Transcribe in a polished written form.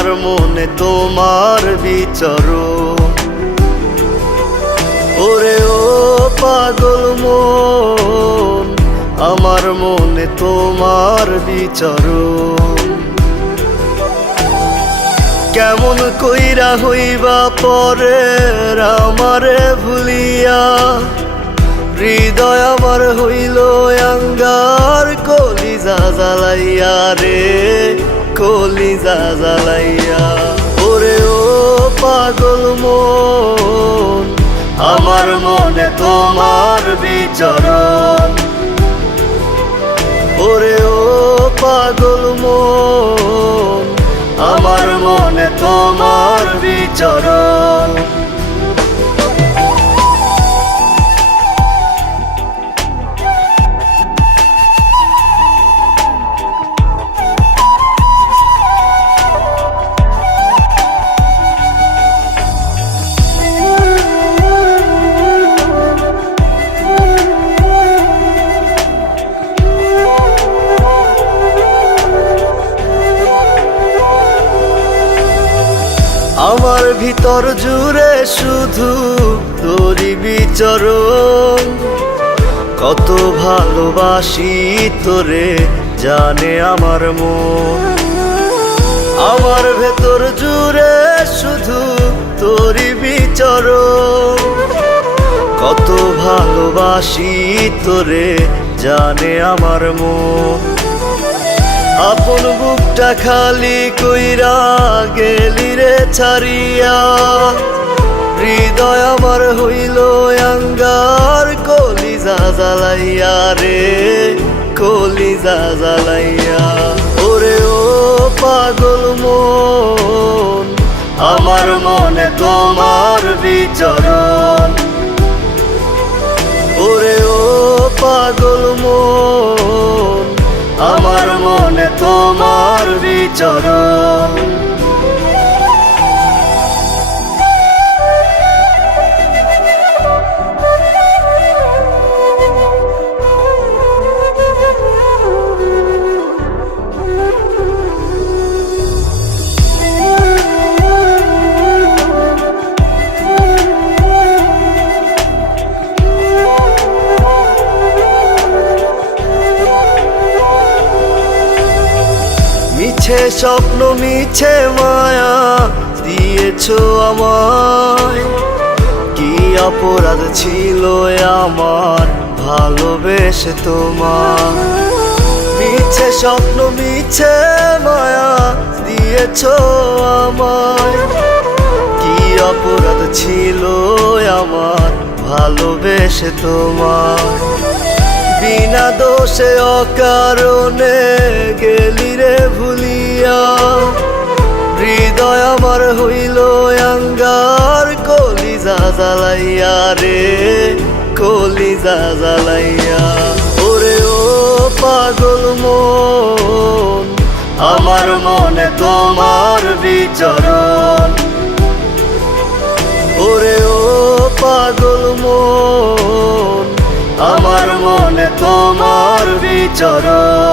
আমার মনে তোমার বিচরণ। ওরে ও পাগল মন, আমার মনে তোমার বিচরণ। কেমন কইরা হইবা পরের আমারে ভুলিয়া, হৃদয় আমার হইল আঙ্গার, কলিজা জ্বালাইয়া রে কলিজা জ্বালাইয়া। ওরে ও পাগল মন, আমার মনে তোমার বিচরণ। ওরে ও পাগল মন, আমার মনে তোমার বিচরণ। আমার ভিতর জুড়ে শুধু তোরই বিচরণ, কত ভালোবাসি তোরে জানে আমার মন। আমার ভেতর জুড়ে শুধু তোরই বিচরণ, কত ভালোবাসি তোরে জানে আমার মন। আপন বুকটা খালি কইরা গেলি রে ছাড়িয়া, হৃদয় আমার হইল আঙ্গার, কলিজা জ্বালাইয়া রে কলিজা জ্বালাইয়া। ওরে ও পাগল মন, আমার মনে তোমার বিচরণ। ওরে ও পাগল মন, আমার মনে তোমার বিচরণ। মিছে স্বপ্ন মিছে মায়া দিয়েছো আমায়, কি অপরাধ ছিল আমার ভালোবেসে তোমার। মিছে স্বপ্ন মিছে মায়া দিয়েছো আমায়, কি অপরাধ ছিল আমার ভালোবেসে তোমার। বিনা দোষে অকারণে গেলি রে ভুলিয়া, হৃদয় আমার হইল আঙ্গার, কলিজা জ্বালাইয়া রে কলিজা জ্বালাইয়া। ওরে ও পাগল মন, আমার মনে তোমার বিচরণ। ওরে ও পাগল মন, আমার মনে তোমার বিচরণ।